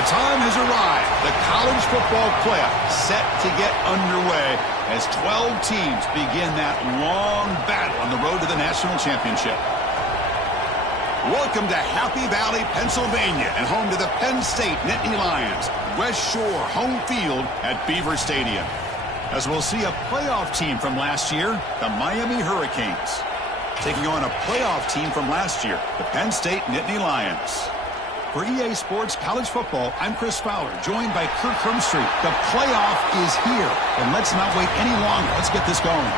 The time has arrived. The college football playoff set to get underway as 12 teams begin that long battle on the road to the national championship. Welcome to Happy Valley, Pennsylvania, and home to the Penn State Nittany Lions. West Shore home field at Beaver Stadium. As we'll see a playoff team from last year, the Miami Hurricanes, taking on a playoff team from last year, the Penn State Nittany Lions. For EA Sports College Football, I'm Chris Fowler, joined by Kirk Hermstreet. The playoff is here, and let's not wait any longer. Let's get this going.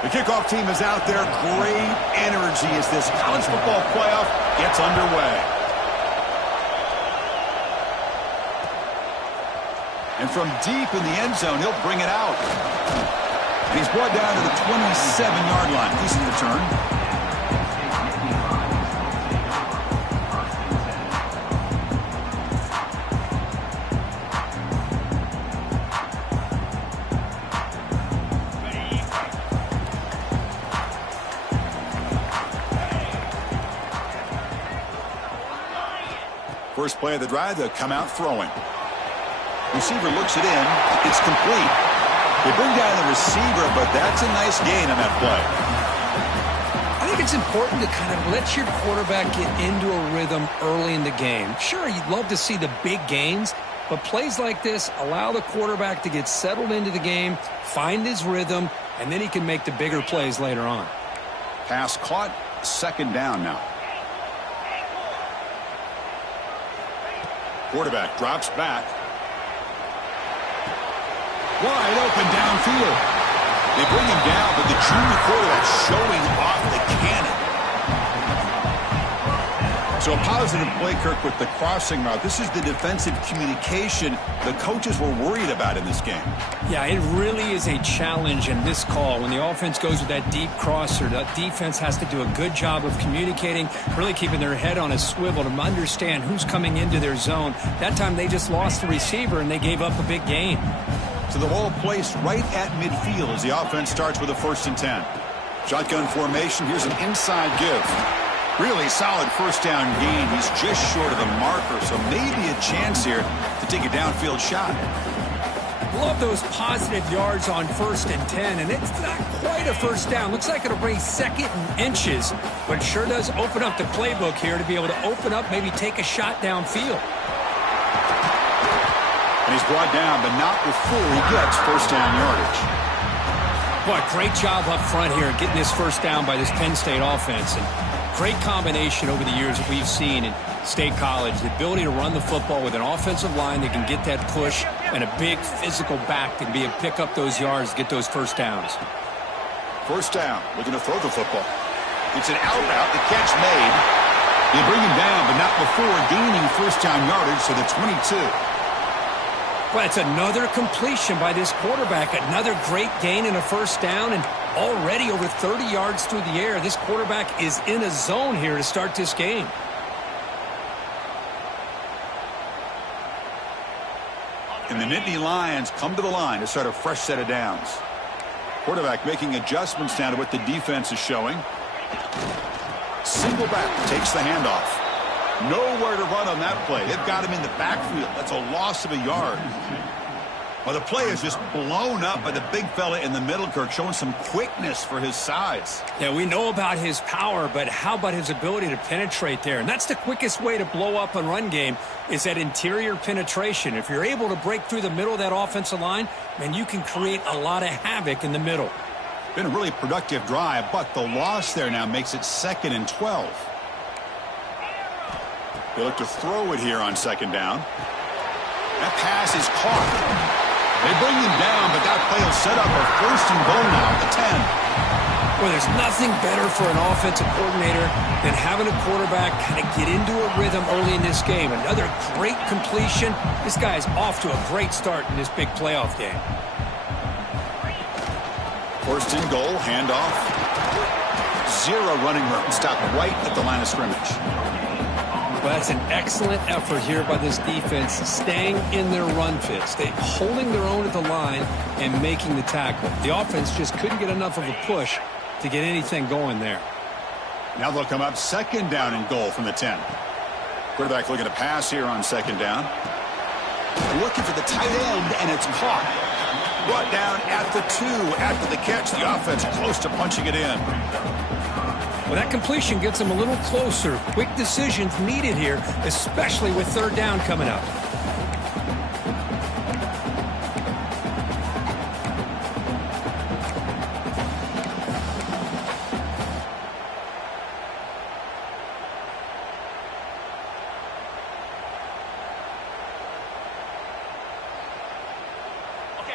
The kickoff team is out there. Great energy as this college football playoff gets underway. And from deep in the end zone, he'll bring it out. And he's brought down to the 27-yard line. Decent return. First play of the drive, they'll come out throwing. Receiver looks it in. It's complete. They bring down the receiver, but that's a nice gain on that play. I think it's important to kind of let your quarterback get into a rhythm early in the game. Sure, you'd love to see the big gains, but plays like this allow the quarterback to get settled into the game, find his rhythm, and then he can make the bigger plays later on. Pass caught. Second down now. Quarterback drops back. Wide open downfield. They bring him down, but the junior quarterback showing off the cannon. So a positive play, Kirk, with the crossing route. This is the defensive communication the coaches were worried about in this game. Yeah, it really is a challenge in this call. When the offense goes with that deep crosser, the defense has to do a good job of communicating, really keeping their head on a swivel to understand who's coming into their zone. That time they just lost the receiver and they gave up a big gain. So the ball placed right at midfield as the offense starts with a 1st and 10. Shotgun formation. Here's an inside give. Really solid first down gain. He's just short of the marker, so maybe a chance here to take a downfield shot. Love those positive yards on 1st and 10, and it's not quite a first down. Looks like it'll bring 2nd and inches, but sure does open up the playbook here to be able to open up, maybe take a shot downfield. And he's brought down, but not before he gets first down yardage. Boy, great job up front here getting this first down by this Penn State offense. And great combination over the years that we've seen in State College. The ability to run the football with an offensive line that can get that push and a big physical back that can be able to pick up those yards, get those first downs. First down, looking to throw the football. It's an out route, the catch made. They bring him down, but not before gaining first down yardage to the 22. Well, it's another completion by this quarterback. Another great gain in a first down, and already over 30 yards through the air. This quarterback is in a zone here to start this game. And the Nittany Lions come to the line to start a fresh set of downs. Quarterback making adjustments now to what the defense is showing. Single back takes the handoff. Nowhere to run on that play. They've got him in the backfield. That's a loss of a yard. Well, the play is just blown up by the big fella in the middle, Kirk, showing some quickness for his size. Yeah, we know about his power, but how about his ability to penetrate there? And that's the quickest way to blow up a run game is that interior penetration. If you're able to break through the middle of that offensive line, man, you can create a lot of havoc in the middle. Been a really productive drive, but the loss there now makes it 2nd and 12. They look to throw it here on 2nd down. That pass is caught. They bring him down, but that play will set up a 1st and goal now at the 10. Well, there's nothing better for an offensive coordinator than having a quarterback kind of get into a rhythm early in this game. Another great completion. This guy's off to a great start in this big playoff game. First and goal, handoff. Zero running room. Stopped right at the line of scrimmage. Well, that's an excellent effort here by this defense, staying in their run fit, holding their own at the line and making the tackle. The offense just couldn't get enough of a push to get anything going there. Now they'll come up second down and goal from the 10. Quarterback looking to pass here on second down. Looking for the tight end, and it's caught. Brought down at the 2 after the catch. The offense close to punching it in. Well, that completion gets them a little closer. Quick decisions needed here, especially with third down coming up.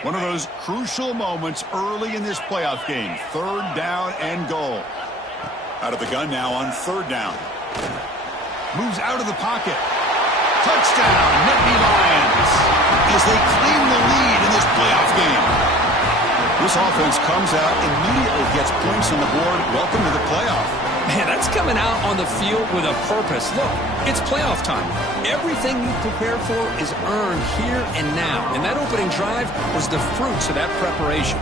One of those crucial moments early in this playoff game. Third down and goal. Out of the gun now on third down. Moves out of the pocket. Touchdown, Nittany Lions, as they claim the lead in this playoff game. This offense comes out, immediately gets points on the board. Welcome to the playoff. Man, that's coming out on the field with a purpose. Look, it's playoff time. Everything you prepare for is earned here and now. And that opening drive was the fruits of that preparation.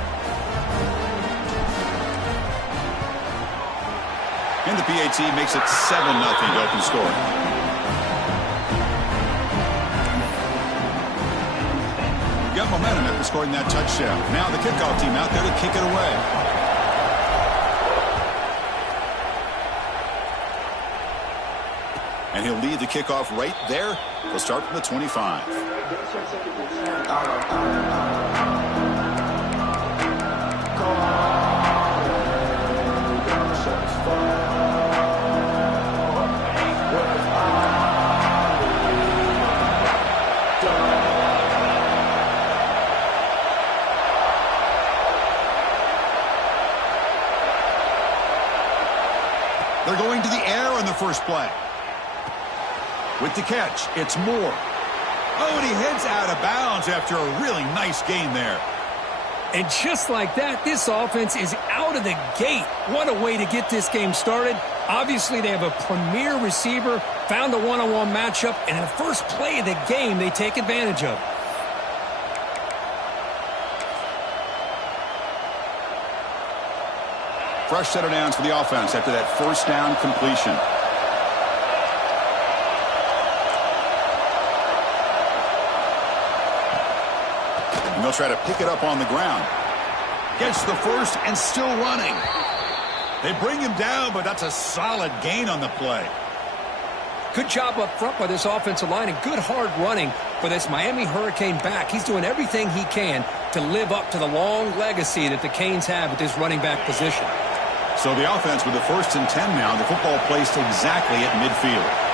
And the PAT makes it 7-0 to open score. Got momentum after scoring that touchdown. Now the kickoff team out there to kick it away. And he'll lead the kickoff right there. He'll start from the 25. They're going to the air on the first play. With the catch, it's Moore. Oh, and he heads out of bounds after a really nice gain there. And just like that, this offense is out of the gate. What a way to get this game started. Obviously, they have a premier receiver, found a one-on-one matchup, and in the first play of the game, they take advantage of it. Fresh set of downs for the offense after that first down completion. And they'll try to pick it up on the ground. Gets the first and still running. They bring him down, but that's a solid gain on the play. Good job up front by this offensive line and good hard running for this Miami Hurricane back. He's doing everything he can to live up to the long legacy that the Canes have at this running back position. So the offense with the first and 10 now, the football placed exactly at midfield.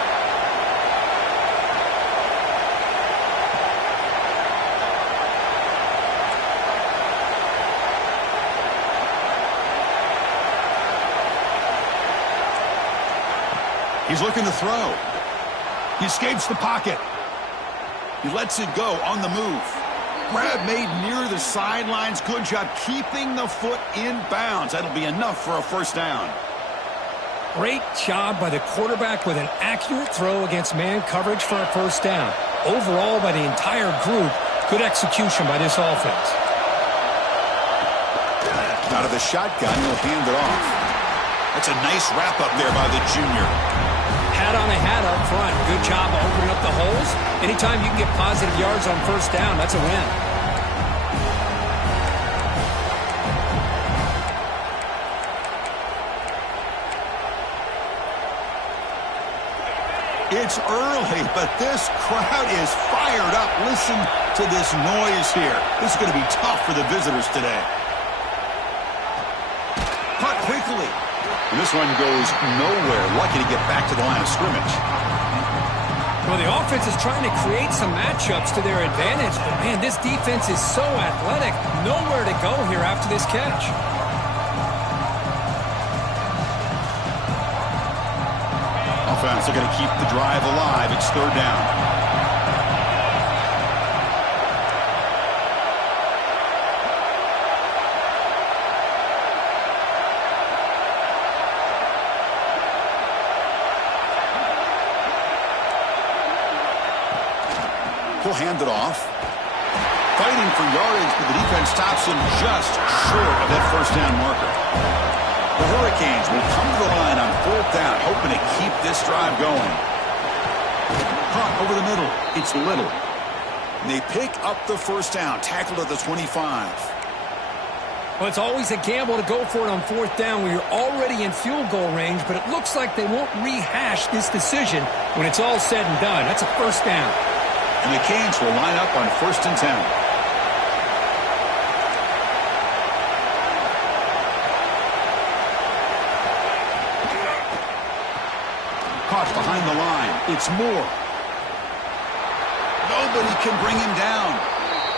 He's looking to throw. He escapes the pocket. He lets it go on the move. Grab made near the sidelines. Good job keeping the foot in bounds. That'll be enough for a first down. Great job by the quarterback with an accurate throw against man coverage for a first down. Overall, by the entire group, good execution by this offense. Out of the shotgun, he'll hand it off. That's a nice wrap-up there by the junior. Hat on a hat up front. Good job of opening up the holes. Anytime you can get positive yards on first down, that's a win. It's early, but this crowd is fired up. Listen to this noise here. This is going to be tough for the visitors today. Caught quickly. And this one goes nowhere. Lucky to get back to the line of scrimmage. Well, the offense is trying to create some matchups to their advantage. But, man, this defense is so athletic. Nowhere to go here after this catch. Offense, they're going to keep the drive alive. It's third down. He'll hand it off. Fighting for yardage, but the defense stops him just short of that first down marker. The Hurricanes will come to the line on 4th down, hoping to keep this drive going. Caught over the middle. It's Little. And they pick up the first down, tackled at the 25. Well, it's always a gamble to go for it on 4th down when you're already in field goal range, but it looks like they won't rehash this decision when it's all said and done. That's a first down. And the Canes will line up on 1st and 10. Caught behind the line. It's Moore. Nobody can bring him down.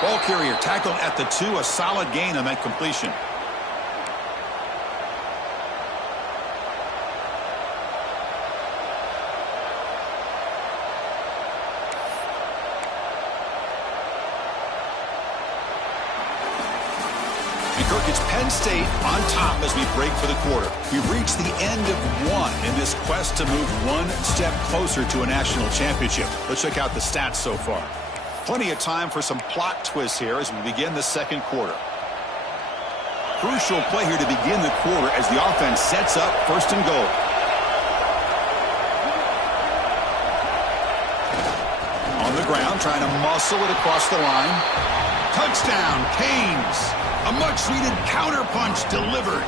Ball carrier tackled at the 2. A solid gain on that completion. It's Penn State on top as we break for the quarter. We've reached the end of one in this quest to move one step closer to a national championship. Let's check out the stats so far. Plenty of time for some plot twists here as we begin the second quarter. Crucial play here to begin the quarter as the offense sets up 1st and goal. On the ground, trying to muscle it across the line. Touchdown, Canes. A much-needed counterpunch delivered.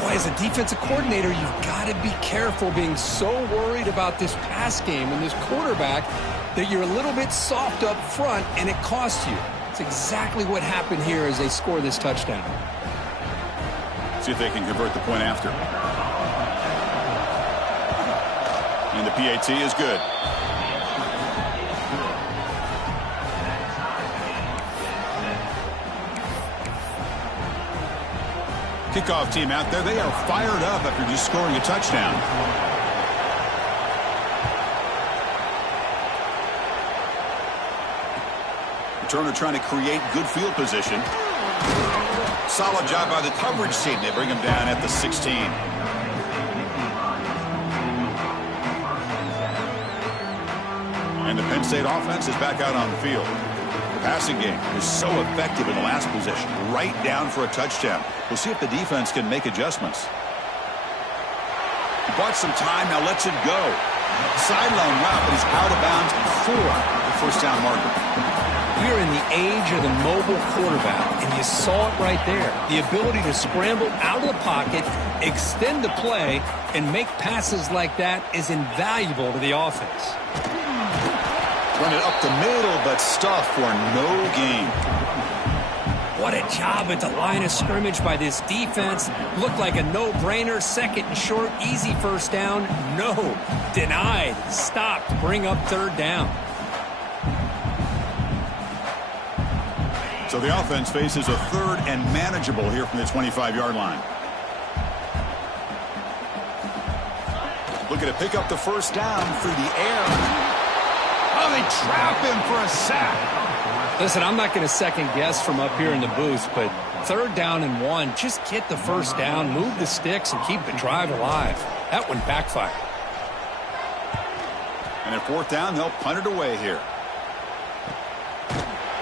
Boy, as a defensive coordinator, you've got to be careful being so worried about this pass game and this quarterback that you're a little bit soft up front and it costs you. It's exactly what happened here as they score this touchdown. See if they can convert the point after. And the PAT is good. Kickoff team out there. They are fired up after just scoring a touchdown. Returner trying to create good field position. Solid job by the coverage team. They bring him down at the 16. And the Penn State offense is back out on the field. The passing game was so effective in the last possession, right down for a touchdown. We'll see if the defense can make adjustments. He bought some time, now lets it go. Sideline route, but he's out of bounds for the first down marker. We're in the age of the mobile quarterback, and you saw it right there. The ability to scramble out of the pocket, extend the play, and make passes like that is invaluable to the offense. Run it up the middle, but stuff for no gain. What a job at the line of scrimmage by this defense. Looked like a no-brainer. 2nd and short, easy first down. No, denied, stopped, bring up 3rd down. So the offense faces a 3rd and manageable here from the 25-yard line. Looking to pick up the first down through the air. Oh, they trap him for a sack. Listen, I'm not going to second guess from up here in the booth, but 3rd down and 1, just get the first down, move the sticks, and keep the drive alive. That one backfired. And at 4th down, they'll punt it away here.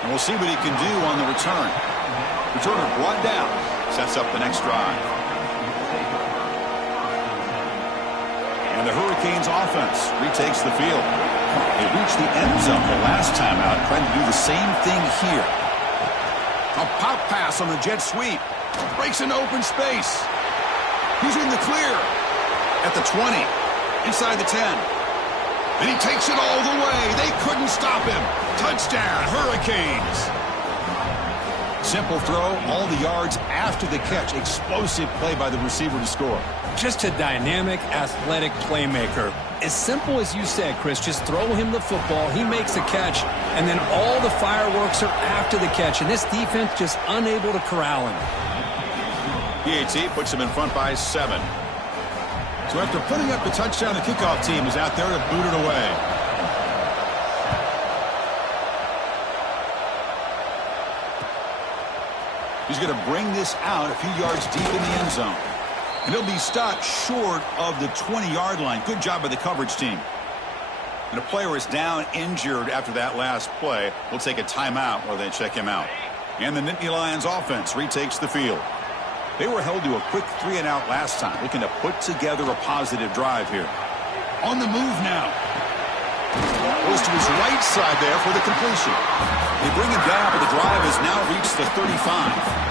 And we'll see what he can do on the return. Returner brought down, sets up the next drive. And the Hurricanes offense retakes the field. They reached the end zone the last time out, trying to do the same thing here. A pop pass on the jet sweep. Breaks into open space. He's in the clear. At the 20. Inside the 10. And he takes it all the way. They couldn't stop him. Touchdown, Hurricanes. Simple throw, all the yards after the catch. Explosive play by the receiver to score. Just a dynamic, athletic playmaker. As simple as you said, Chris, just throw him the football, he makes a catch, and then all the fireworks are after the catch, and this defense just unable to corral him. PAT puts him in front by 7. So after putting up the touchdown, the kickoff team is out there to boot it away. He's going to bring this out a few yards deep in the end zone. And he'll be stopped short of the 20-yard line. Good job by the coverage team. And a player is down injured after that last play. We'll take a timeout while they check him out. And the Nittany Lions offense retakes the field. They were held to a quick 3-and-out last time, looking to put together a positive drive here. On the move now. Goes to his right side there for the completion. They bring him down, but the drive has now reached the 35.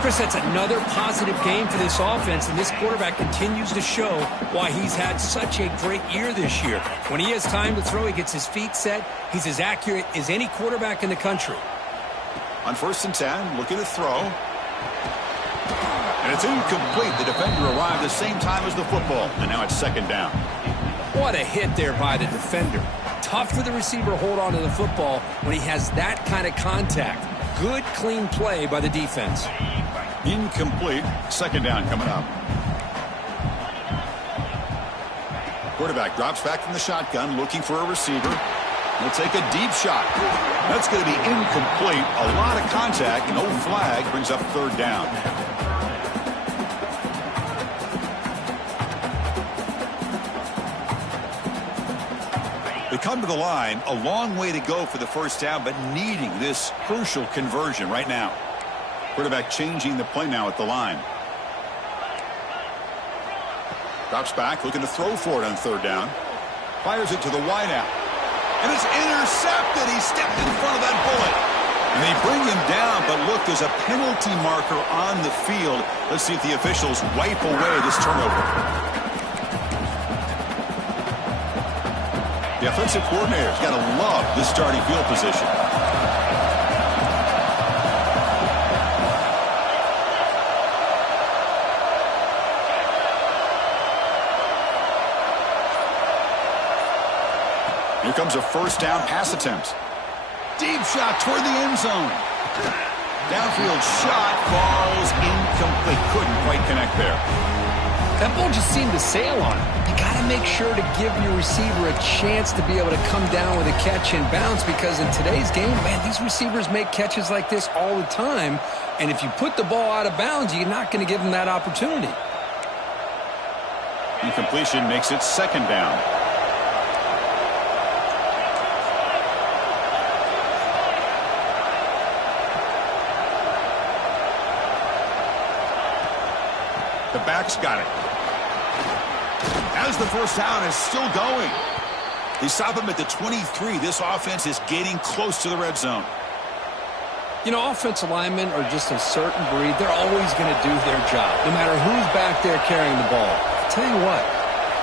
Chris, that's another positive game for this offense, and this quarterback continues to show why he's had such a great year this year. When he has time to throw, he gets his feet set. He's as accurate as any quarterback in the country. On 1st and 10, looking to throw. And it's incomplete. The defender arrived the same time as the football, and now it's 2nd down. What a hit there by the defender. Tough for the receiver to hold on to the football when he has that kind of contact. Good, clean play by the defense. Incomplete. 2nd down coming up. Quarterback drops back from the shotgun, looking for a receiver. He'll take a deep shot. That's going to be incomplete. A lot of contact. No flag. Brings up 3rd down. They come to the line. A long way to go for the 1st down, but needing this crucial conversion right now. Quarterback changing the play now at the line. Drops back, looking to throw for it on 3rd down. Fires it to the wideout. And it's intercepted. He stepped in front of that bullet. And they bring him down, but look, there's a penalty marker on the field. Let's see if the officials wipe away this turnover. The offensive coordinator's got to love this starting field position. Here comes a 1st down pass attempt. Deep shot toward the end zone. Downfield shot falls incomplete. Couldn't quite connect there. That ball just seemed to sail on him. You got to make sure to give your receiver a chance to be able to come down with a catch and bounce, because in today's game, man, these receivers make catches like this all the time. And if you put the ball out of bounds, you're not going to give them that opportunity. Incompletion makes it 2nd down. The back's got it. As the 1st down is still going. They stop him at the 23. This offense is getting close to the red zone. You know, offensive linemen are just a certain breed. They're always going to do their job, no matter who's back there carrying the ball. I'll tell you what,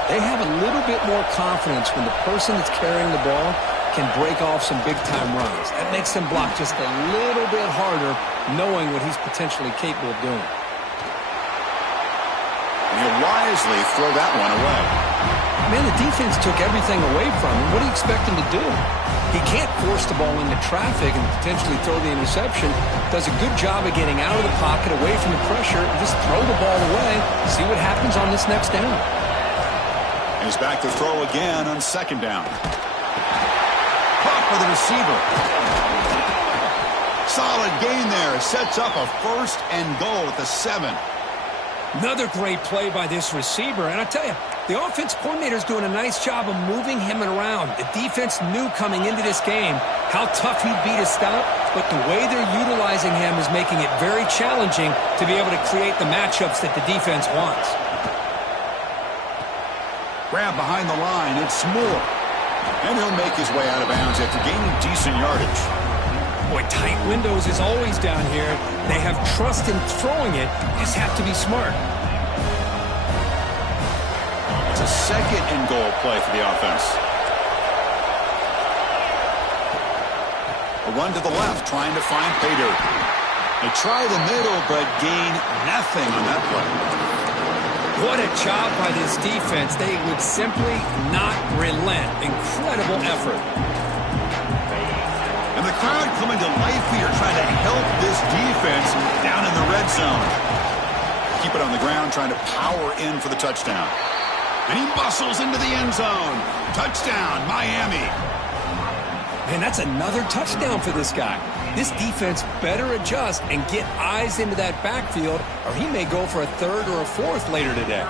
they have a little bit more confidence when the person that's carrying the ball can break off some big-time runs. That makes them block just a little bit harder, knowing what he's potentially capable of doing. He'll wisely throw that one away. Man, the defense took everything away from him. What do you expect him to do? He can't force the ball into traffic and potentially throw the interception. Does a good job of getting out of the pocket, away from the pressure, and just throw the ball away. See what happens on this next down. And he's back to throw again on 2nd down. Caught for the receiver. Solid gain there. Sets up a 1st and goal at the 7. Another great play by this receiver. And I tell you, the offense coordinator's doing a nice job of moving him around. The defense knew coming into this game how tough he'd be to stop, but the way they're utilizing him is making it very challenging to be able to create the matchups that the defense wants. Grab behind the line. It's Moore. And he'll make his way out of bounds after gaining decent yardage. Boy, tight windows is always down here. They have trust in throwing it. You just have to be smart. It's a 2nd and goal play for the offense. A run to the left, trying to find pay dirt. They try the middle, but gain nothing on that play. What a job by this defense. They would simply not relent. Incredible effort. And the crowd coming to life here, trying to help this defense down in the red zone. Keep it on the ground, trying to power in for the touchdown. And he muscles into the end zone. Touchdown, Miami. Man, that's another touchdown for this guy. This defense better adjust and get eyes into that backfield, or he may go for a 3rd or a 4th later today.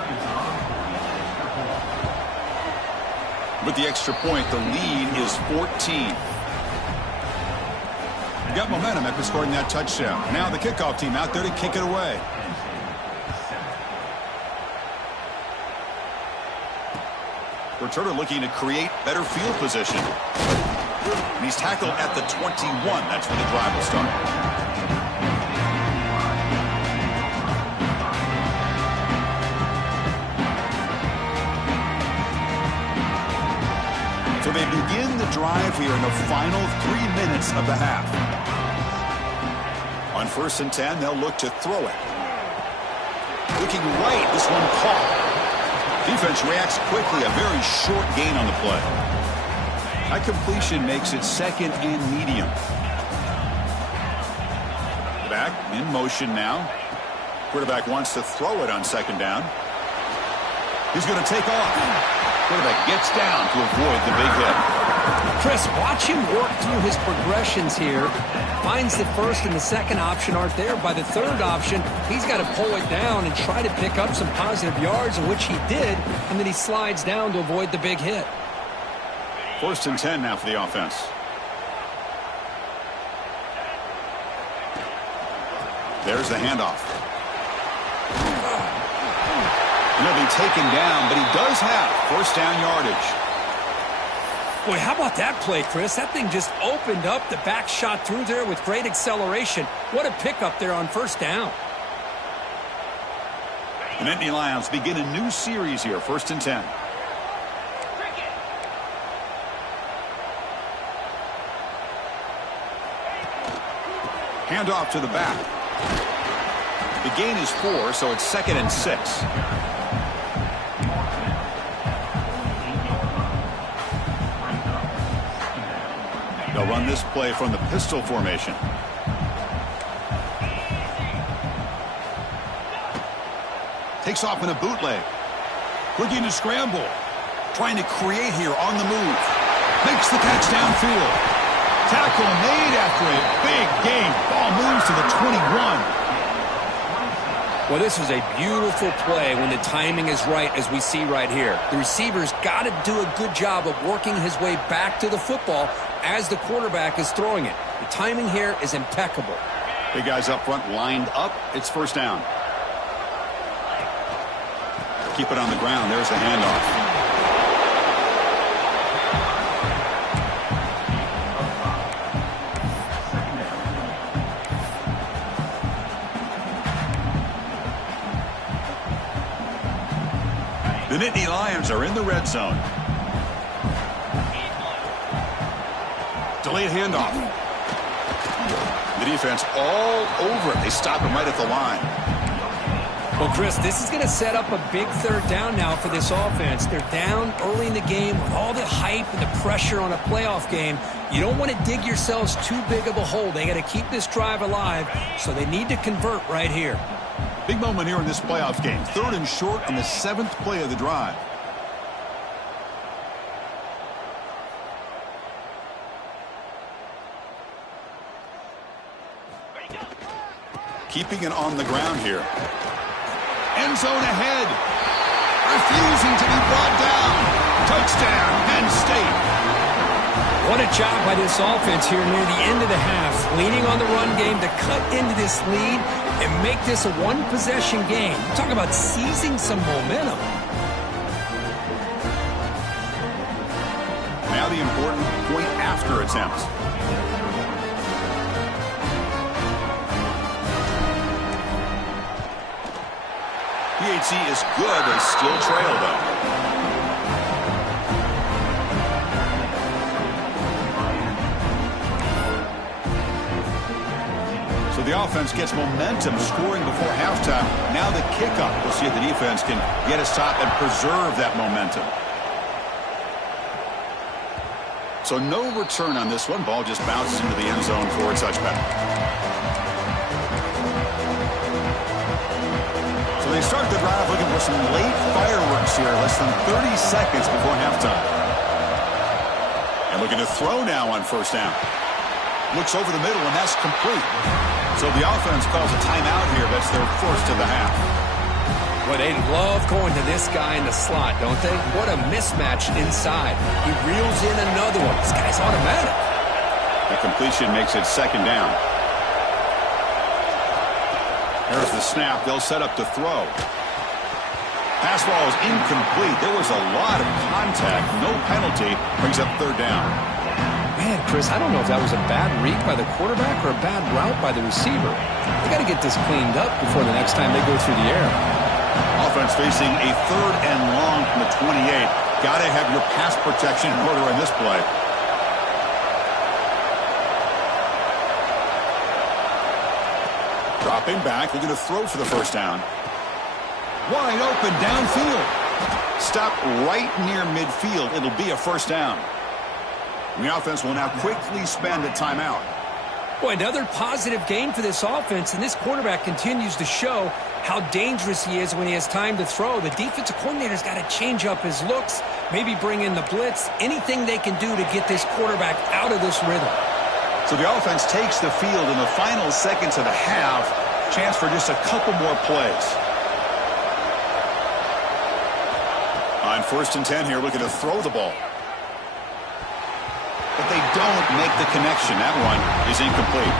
With the extra point, the lead is 14. Got momentum after scoring that touchdown. Now the kickoff team out there to kick it away. Returner looking to create better field position. And he's tackled at the 21. That's where the drive will start. So they begin the drive here in the final 3 minutes of the half. On 1st and 10, they'll look to throw it. Looking right, this one caught. Defense reacts quickly, a very short gain on the play. That completion makes it 2nd and medium. Back in motion now. Quarterback wants to throw it on 2nd down. He's going to take off. Quarterback gets down to avoid the big hit. Chris, watch him work through his progressions here. Finds the 1st and the 2nd option aren't there. By the 3rd option, he's got to pull it down and try to pick up some positive yards, which he did, and then he slides down to avoid the big hit. 1st and 10 now for the offense. There's the handoff. He'll be taken down, but he does have 1st down yardage. Boy, how about that play, Chris? That thing just opened up. The back shot through there with great acceleration. What a pickup there on 1st down. The Nittany Lions begin a new series here, 1st and 10. Handoff to the back. The gain is 4, so it's 2nd and 6. They'll run this play from the pistol formation. Takes off in a bootleg. Looking to scramble. Trying to create here on the move. Makes the catch downfield. Tackle made after a big gain. Ball moves to the 21. Well, this was a beautiful play when the timing is right, as we see right here. The receiver's got to do a good job of working his way back to the football as the quarterback is throwing it. The timing here is impeccable. Big guys up front lined up. It's 1st down. Keep it on the ground. There's the handoff. The Nittany Lions are in the red zone. Delayed handoff. The defense all over it. They stop him right at the line. Well, Chris, this is going to set up a big 3rd down now for this offense. They're down early in the game with all the hype and the pressure on a playoff game. You don't want to dig yourselves too big of a hole. They got to keep this drive alive, so they need to convert right here. Big moment here in this playoff game. 3rd and short on the 7th play of the drive. Keeping it on the ground here. End zone ahead. Refusing to be brought down. Touchdown, Penn State. What a job by this offense here near the end of the half. Leaning on the run game to cut into this lead and make this a one-possession game. Talk about seizing some momentum. Now the important point after attempt. PHC is good. They still trail, though. So the offense gets momentum, scoring before halftime. Now the kickoff. We'll see if the defense can get a stop and preserve that momentum. So no return on this one. Ball just bounces into the end zone for a touchback. So they start the drive looking for some late fireworks here, less than 30 seconds before halftime. And looking to throw now on 1st down. Looks over the middle, and that's complete. So the offense calls a timeout here. That's their 1st of the half. Well, they love going to this guy in the slot, don't they? What a mismatch inside. He reels in another one. This guy's automatic. The completion makes it second down. There's the snap. They'll set up to throw. Pass ball is incomplete. There was a lot of contact. No penalty. Brings up third down. Man, Chris, I don't know if that was a bad read by the quarterback or a bad route by the receiver. They got to get this cleaned up before the next time they go through the air. Offense facing a third and long from the 28. Got to have your pass protection in order in this play. Dropping back, looking to throw for the first down. Wide open downfield. Stop right near midfield. It'll be a first down. The offense will now quickly spend a timeout. Boy, another positive game for this offense, and this quarterback continues to show how dangerous he is when he has time to throw. The defensive coordinator's got to change up his looks, maybe bring in the blitz, anything they can do to get this quarterback out of this rhythm. So the offense takes the field in the final seconds of the half. Chance for just a couple more plays. On 1st and 10 here, looking to throw the ball. But they don't make the connection. That one is incomplete.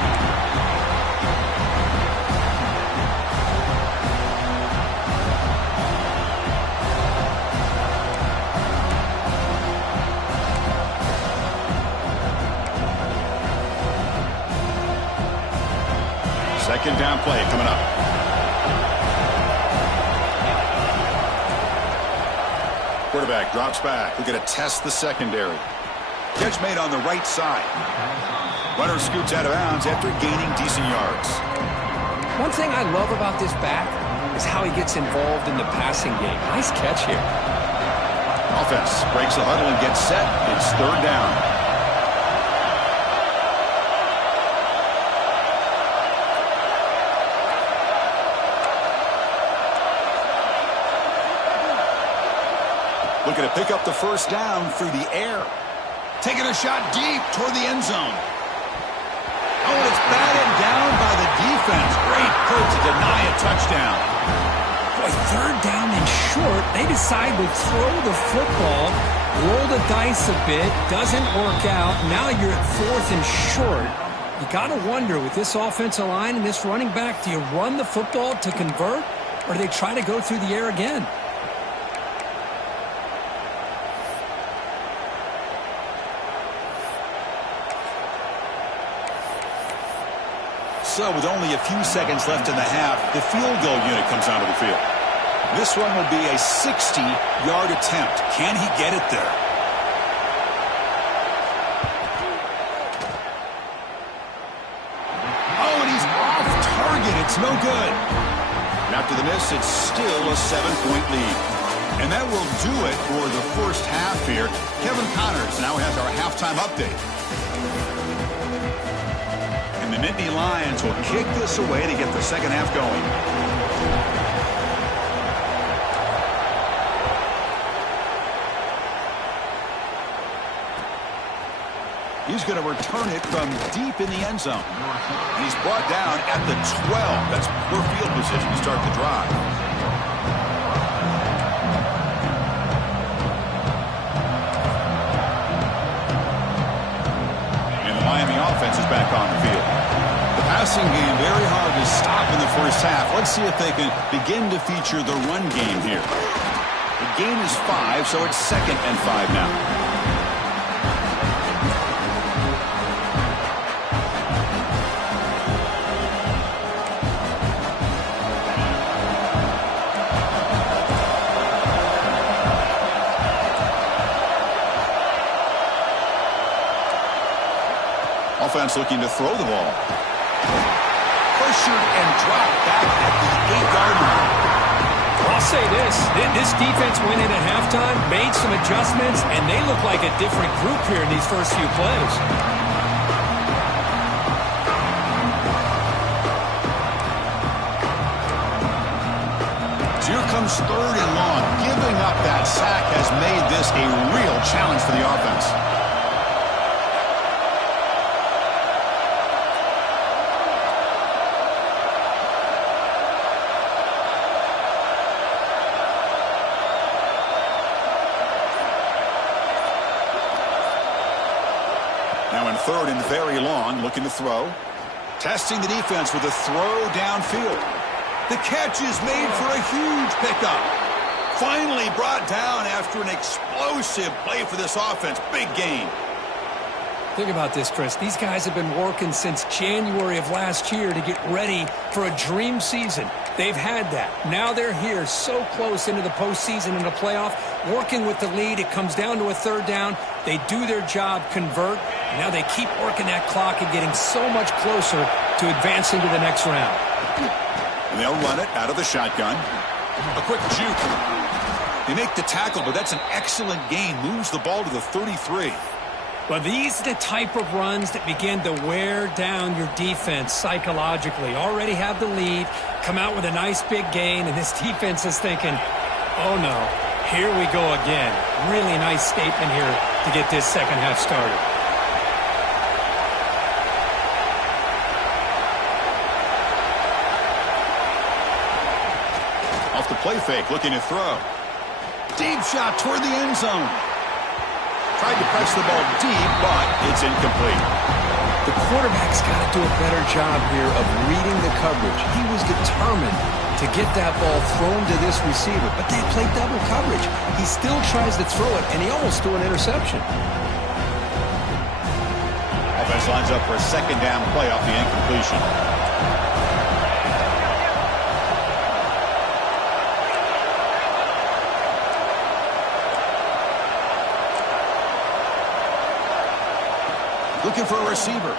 Second down play coming up. Quarterback drops back. We're going to test the secondary. Catch made on the right side. Runner scoots out of bounds after gaining decent yards. One thing I love about this back is how he gets involved in the passing game. Nice catch here. Offense breaks the huddle and gets set. It's third down. Looking to pick up the first down through the air. Taking a shot deep toward the end zone. Oh, it's batted down by the defense. Great play to deny a touchdown. Boy, third down and short. They decide to throw the football, roll the dice a bit. Doesn't work out. Now you're at 4th and short. You got to wonder, with this offensive line and this running back, do you run the football to convert, or do they try to go through the air again? So with only a few seconds left in the half, the field goal unit comes onto the field. This one will be a 60-yard attempt. Can he get it there? Oh, and he's off target. It's no good. And after the miss, it's still a 7-point lead. And that will do it for the first half here. Kevin Connors now has our halftime update. And the Nittany Lions will kick this away to get the second half going. He's going to return it from deep in the end zone. And he's brought down at the 12. That's poor field position to start the drive. And the Miami offense is back on the field. Passing game very hard to stop in the first half. Let's see if they can begin to feature the run game here. The gain is 5, so it's 2nd and 5 now. Offense looking to throw the ball. Pressured and dropped back at the 8-yard line. I'll say this defense went in at halftime, made some adjustments, and they look like a different group here in these first few plays. So here comes 3rd and long. Giving up that sack has made this a real challenge for the offense. Now in third and very long, looking to throw. Testing the defense with a throw downfield. The catch is made for a huge pickup. Finally brought down after an explosive play for this offense. Big gain. Think about this, Chris. These guys have been working since January of last year to get ready for a dream season. They've had that. Now they're here so close into the postseason and the playoff, working with the lead. It comes down to a third down. They do their job, convert. Now they keep working that clock and getting so much closer to advancing to the next round. And they'll run it out of the shotgun. A quick juke. They make the tackle, but that's an excellent gain. Moves the ball to the 33. Well, these are the type of runs that begin to wear down your defense psychologically. Already have the lead, come out with a nice big gain, and this defense is thinking, oh no, here we go again. Really nice statement here to get this second half started. Off the play fake, looking to throw. Deep shot toward the end zone. Tried to press the ball deep, but it's incomplete. The quarterback's got to do a better job here of reading the coverage. He was determined to get that ball thrown to this receiver, but they played double coverage. He still tries to throw it, and he almost threw an interception. Offense lines up for a second down play off the incompletion. Looking for a receiver.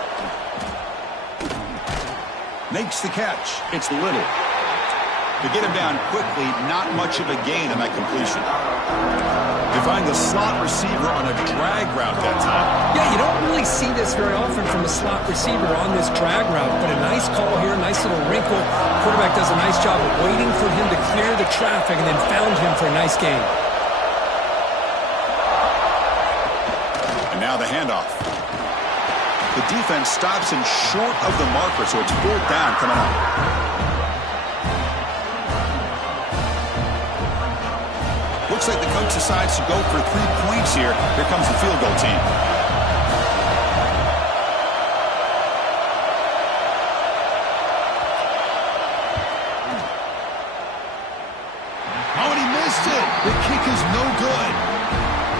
Makes the catch. It's Little. To get him down quickly, not much of a gain on that completion. They find the slot receiver on a drag route that time. Yeah, you don't really see this very often from a slot receiver on this drag route, but a nice call here, nice little wrinkle. Quarterback does a nice job of waiting for him to clear the traffic and then found him for a nice gain. And now the handoff. The defense stops him short of the marker, so it's fourth down coming up. Looks like the coach decides to go for 3 points here. Here comes the field goal team. Oh, and he missed it. The kick is no good.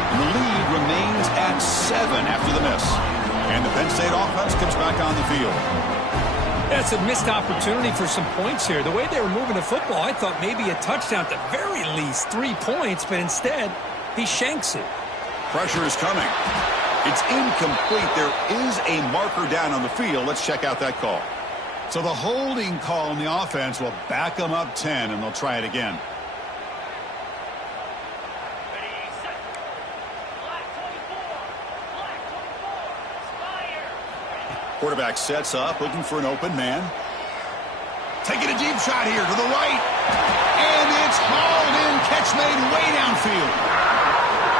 And the lead remains at 7 after the miss. And the Penn State offense comes back on the field. That's a missed opportunity for some points here. The way they were moving the football, I thought maybe a touchdown at the very least, 3 points, but instead, he shanks it. Pressure is coming. It's incomplete. There is a marker down on the field. Let's check out that call. So the holding call on the offense will back them up 10, and they'll try it again. Quarterback sets up, looking for an open man. Taking a deep shot here to the right. And it's hauled in. Catch made way downfield.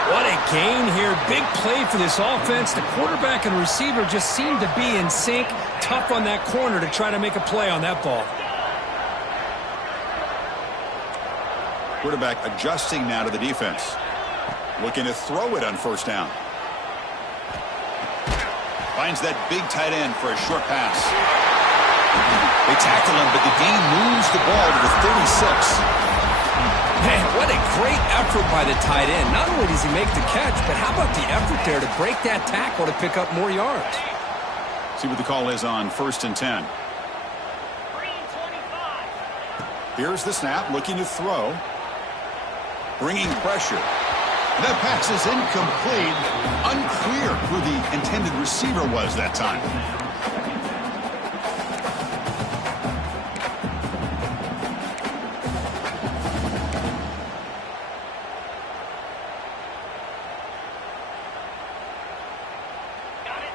What a gain here. Big play for this offense. The quarterback and receiver just seem to be in sync. Tough on that corner to try to make a play on that ball. Quarterback adjusting now to the defense. Looking to throw it on first down. Finds that big tight end for a short pass. They tackle him, but the gain moves the ball to the 36. Man, what a great effort by the tight end. Not only does he make the catch, but how about the effort there to break that tackle to pick up more yards? See what the call is on 1st and 10. Here's the snap, looking to throw. Bringing pressure. That pass is incomplete. Unclear who the intended receiver was that time.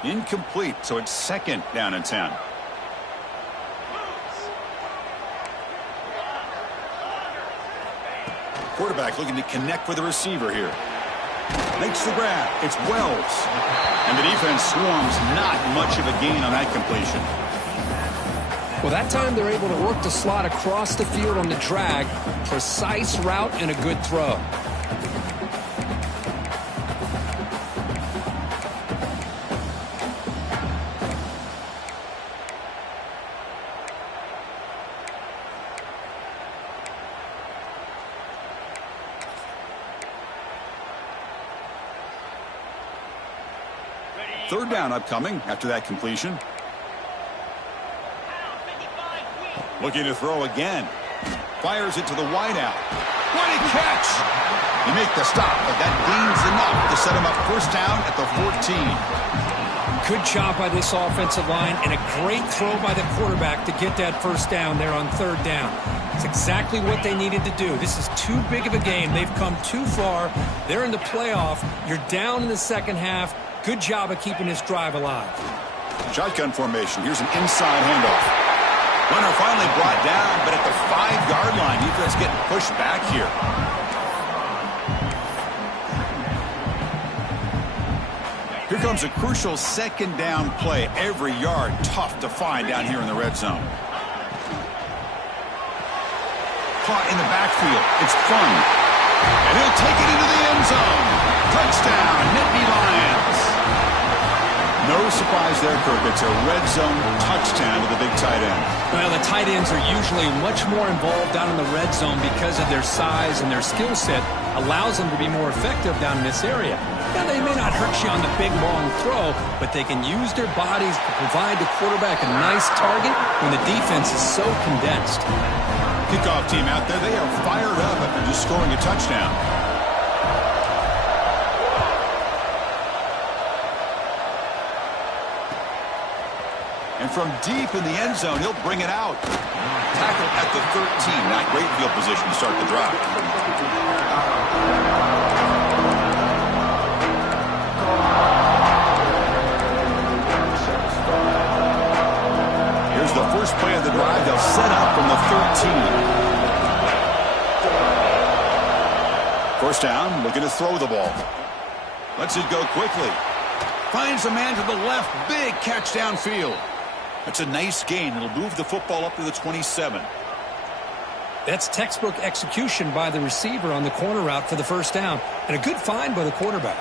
Incomplete, so it's second down and 10. Quarterback looking to connect with the receiver here. Makes the grab. It's Wells. And the defense swarms. Not much of a gain on that completion. Well, that time they're able to work the slot across the field on the drag. Precise route and a good throw. third down upcoming after that completion. Looking to throw again. Fires it to the wideout. What a catch! They make the stop, but that gains enough to set him up first down at the 14. Good job by this offensive line and a great throw by the quarterback to get that first down there on third down. It's exactly what they needed to do. This is too big of a game. They've come too far. They're in the playoff. You're down in the second half. Good job of keeping this drive alive. Shotgun formation. Here's an inside handoff. Runner finally brought down, but at the 5-yard line, defense getting pushed back here. Here comes a crucial second down play. Every yard tough to find down here in the red zone. Caught in the backfield. It's fun. And he'll take it into the end zone. Touchdown, Nittany Lions. No surprise there, Kirk. It's a red zone touchdown to the big tight end. Well, the tight ends are usually much more involved down in the red zone because of their size and their skill set allows them to be more effective down in this area. Now, they may not hurt you on the big, long throw, but they can use their bodies to provide the quarterback a nice target when the defense is so condensed. Kickoff team out there, they are fired up after just scoring a touchdown. And from deep in the end zone, he'll bring it out. Tackle at the 13. Not great field position to start the drive. Here's the first play of the drive. They'll set up from the 13. First down, looking to throw the ball. Lets it go quickly. Finds a man to the left. Big catch downfield. That's a nice gain. It'll move the football up to the 27. That's textbook execution by the receiver on the corner route for the first down. And a good find by the quarterback.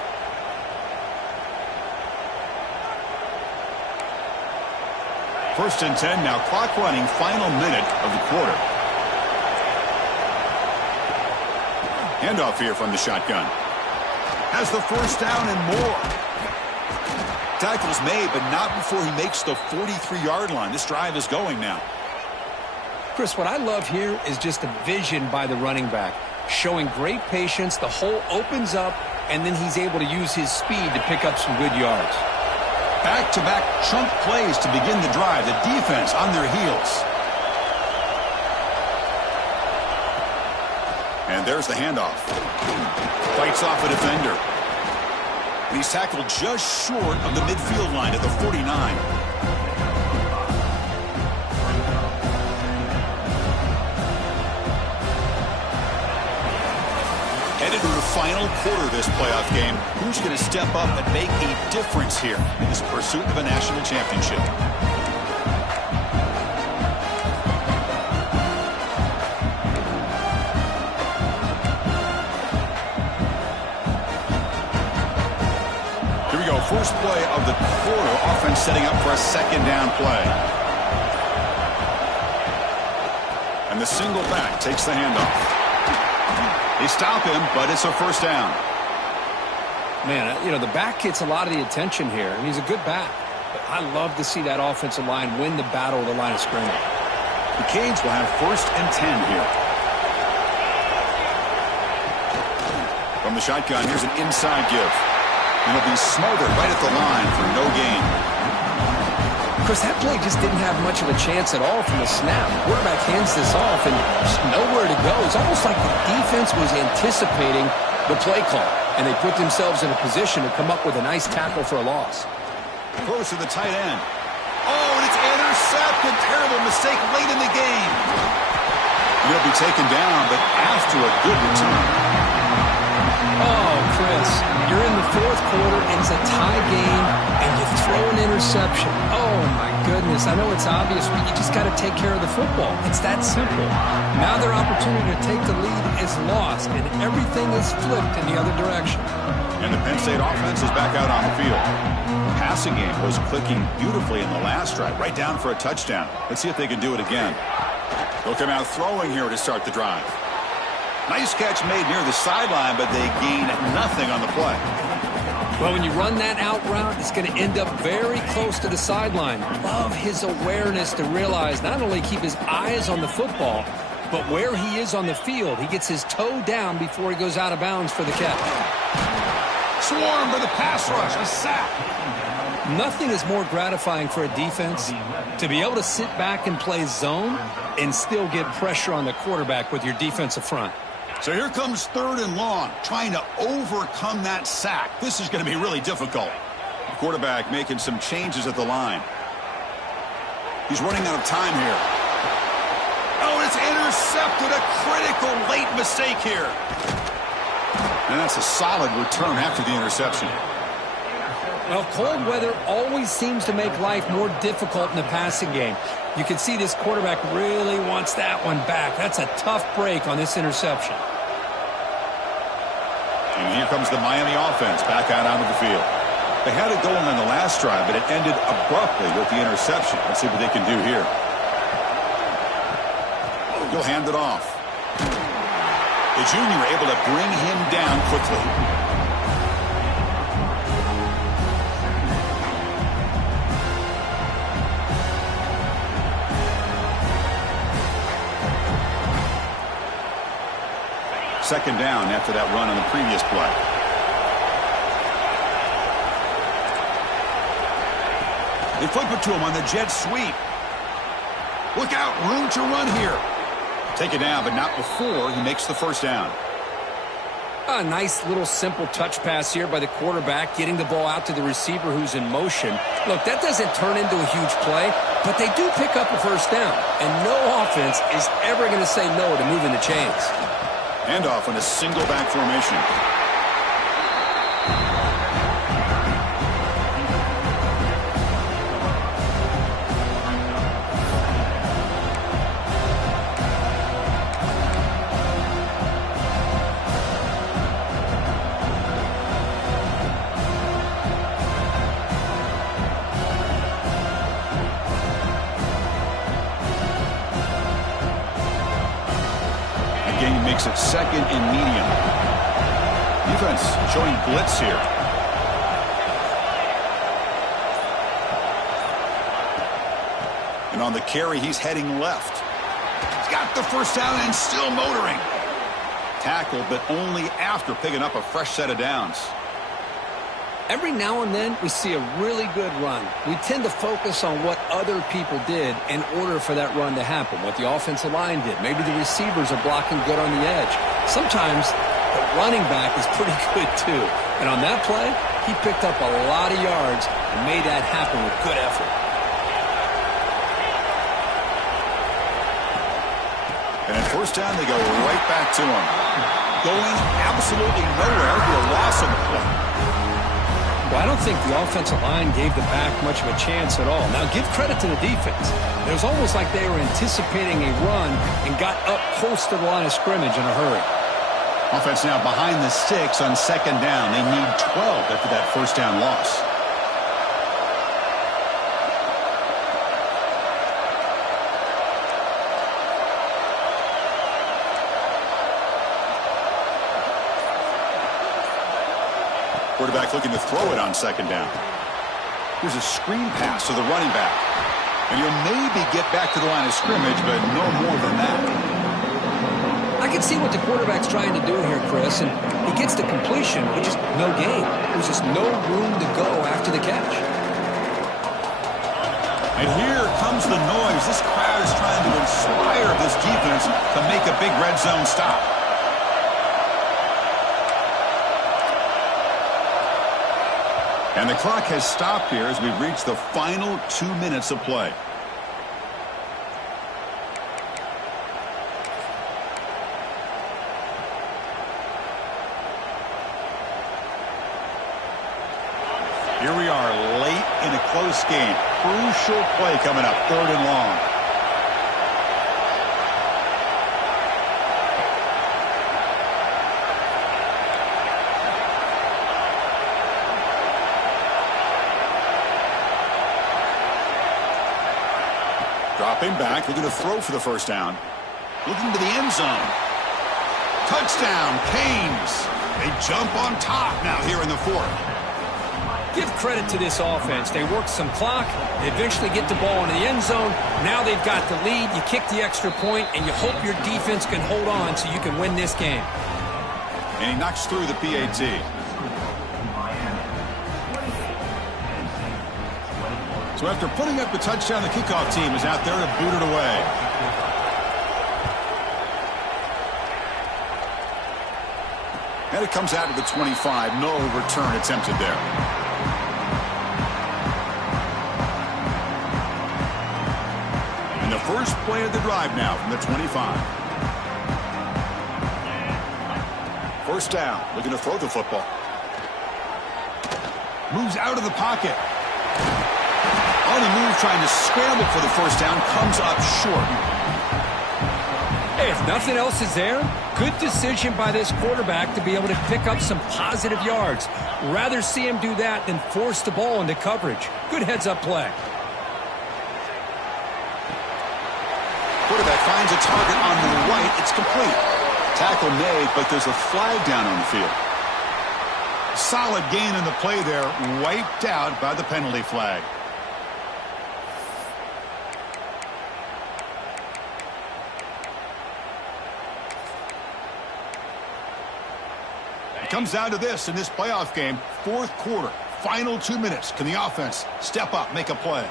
First and 10 now. Clock running. Final minute of the quarter. Handoff here from the shotgun. Has the first down and more. Tackles made, but not before he makes the 43-yard line. This drive is going now. Chris, what I love here is just the vision by the running back. Showing great patience. The hole opens up, and then he's able to use his speed to pick up some good yards. Back-to-back chunk plays to begin the drive. The defense on their heels. And there's the handoff. Fights off a defender. And he's tackled just short of the midfield line at the 49. Headed to the final quarter of this playoff game. Who's going to step up and make a difference here in this pursuit of a national championship? First play of the quarter. Offense setting up for a second down play. And the single back takes the handoff. They stop him, but it's a first down. Man, you know, the back gets a lot of the attention here, and he's a good back. But I love to see that offensive line win the battle of the line of scrimmage. The Canes will have first and 10 here. From the shotgun, here's an inside give. And it'll be smothered right at the line for no gain. Chris, that play just didn't have much of a chance at all from the snap. The quarterback hands this off and just nowhere to go. It's almost like the defense was anticipating the play call, and they put themselves in a position to come up with a nice tackle for a loss. Close to the tight end. Oh, and it's intercepted. Terrible mistake late in the game. He'll be taken down, but after a good return. Oh, Chris, you're in the fourth quarter, and it's a tie game, and you throw an interception. Oh, my goodness. I know it's obvious, but you just got to take care of the football. It's that simple. Now their opportunity to take the lead is lost, and everything is flipped in the other direction. And the Penn State offense is back out on the field. The passing game was clicking beautifully in the last drive, right down for a touchdown. Let's see if they can do it again. They'll come out throwing here to start the drive. Nice catch made near the sideline, but they gain nothing on the play. Well, when you run that out route, it's going to end up very close to the sideline. Love his awareness to realize not only keep his eyes on the football, but where he is on the field. He gets his toe down before he goes out of bounds for the catch. Swarm for the pass rush, a sack. Nothing is more gratifying for a defense to be able to sit back and play zone and still get pressure on the quarterback with your defensive front. So here comes 3rd and long, trying to overcome that sack. This is going to be really difficult. The quarterback making some changes at the line. He's running out of time here. Oh, it's intercepted. A critical late mistake here. And that's a solid return after the interception. Well, cold weather always seems to make life more difficult in the passing game. You can see this quarterback really wants that one back. That's a tough break on this interception. And here comes the Miami offense back out onto the field. They had it going on the last drive, but it ended abruptly with the interception. Let's see what they can do here. He'll hand it off. The junior able to bring him down quickly. Second down after that run on the previous play. They flip it to him on the jet sweep. Look out, room to run here. Take it down, but not before he makes the first down. A nice little simple touch pass here by the quarterback, getting the ball out to the receiver who's in motion. Look, that doesn't turn into a huge play, but they do pick up a first down. And no offense is ever going to say no to moving the chains. Handoff in a single back formation. Makes it 2nd and medium. Defense showing blitz here. And on the carry, he's heading left. He's got the first down and still motoring. Tackled, but only after picking up a fresh set of downs. Every now and then, we see a really good run. We tend to focus on what other people did in order for that run to happen, what the offensive line did. Maybe the receivers are blocking good on the edge. Sometimes the running back is pretty good, too. And on that play, he picked up a lot of yards and made that happen with good effort. And at first down, they go right back to him. Going absolutely nowhere for a loss on the play. Well, I don't think the offensive line gave the back much of a chance at all. Now, give credit to the defense. It was almost like they were anticipating a run and got up close to the line of scrimmage in a hurry. Offense now behind the sticks on 2nd down. They need 12 after that first down loss. Quarterback looking to throw it on 2nd down. Here's a screen pass to the running back. And he'll maybe get back to the line of scrimmage, but no more than that. I can see what the quarterback's trying to do here, Chris, and he gets the completion, but just no gain. There's just no room to go after the catch. And here comes the noise. This crowd is trying to inspire this defense to make a big red zone stop. And the clock has stopped here as we reach the final 2 minutes of play. Here we are late in a close game. Crucial play coming up, 3rd and long. Dropping back, looking to throw for the first down. Looking to the end zone. Touchdown, Canes. They jump on top now here in the 4th. Give credit to this offense. They work some clock. They eventually get the ball into the end zone. Now they've got the lead. You kick the extra point, and you hope your defense can hold on so you can win this game. And he knocks through the PAT. So after putting up the touchdown, the kickoff team is out there to boot it away. And it comes out to the 25. No return attempted there. And the first play of the drive now from the 25. First down, looking to throw the football. Moves out of the pocket. On the move, trying to scramble for the first down, comes up short. Hey, if nothing else is there, good decision by this quarterback to be able to pick up some positive yards. Rather see him do that than force the ball into coverage. Good heads-up play. Quarterback finds a target on the right. It's complete. Tackle made, but there's a flag down on the field. Solid gain in the play there, wiped out by the penalty flag. Comes down to this in this playoff game. Fourth quarter, final 2 minutes. Can the offense step up, make a play?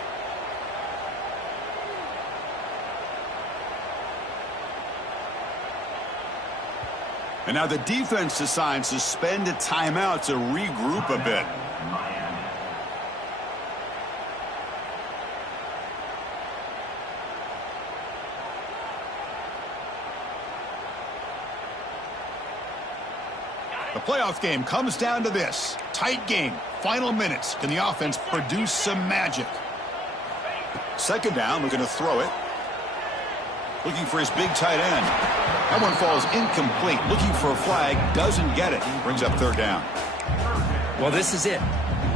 And now the defense decides to spend a timeout to regroup a bit. The playoff game comes down to this. Tight game. Final minutes. Can the offense produce some magic? Second down. Looking to throw it. Looking for his big tight end. That one falls incomplete. Looking for a flag. Doesn't get it. Brings up third down. Well, this is it.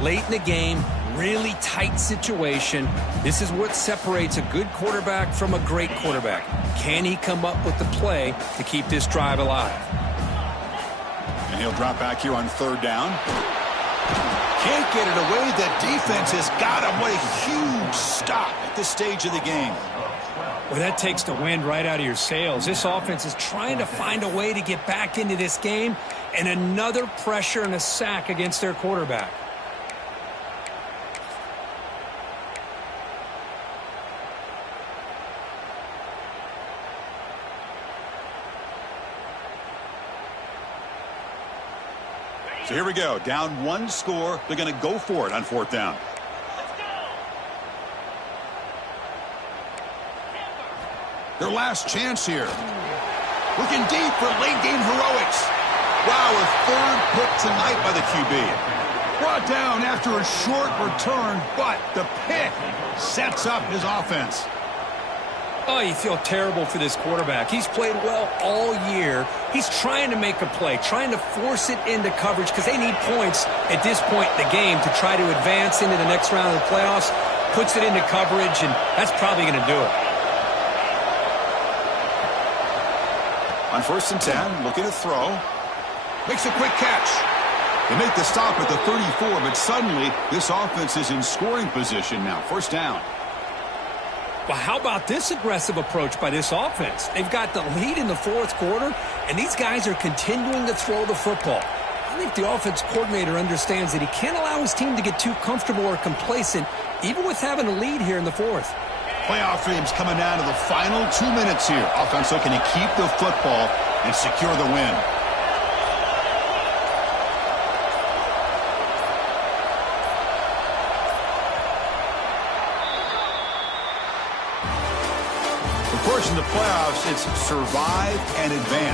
Late in the game. Really tight situation. This is what separates a good quarterback from a great quarterback. Can he come up with the play to keep this drive alive? And he'll drop back here on third down. Can't get it away. The defense has got him. What a huge stop at this stage of the game. Well, that takes the wind right out of your sails. This offense is trying to find a way to get back into this game, and another pressure and a sack against their quarterback. So here we go. Down one score. They're going to go for it on fourth down. Their last chance here. Looking deep for late game heroics. Wow, a third pick tonight by the QB. Brought down after a short return, but the pick sets up his offense. Oh, you feel terrible for this quarterback. He's played well all year. He's trying to make a play, trying to force it into coverage because they need points at this point in the game to try to advance into the next round of the playoffs. Puts it into coverage, and that's probably going to do it. On 1st and 10, looking to throw. Makes a quick catch. They make the stop at the 34, but suddenly this offense is in scoring position now. First down. Well, how about this aggressive approach by this offense? They've got the lead in the fourth quarter, and these guys are continuing to throw the football. I think the offense coordinator understands that he can't allow his team to get too comfortable or complacent, even with having a lead here in the fourth. Playoff dreams coming down to the final 2 minutes here. Offense looking to keep the football and secure the win. Of course, in the playoffs, it's survive and advance.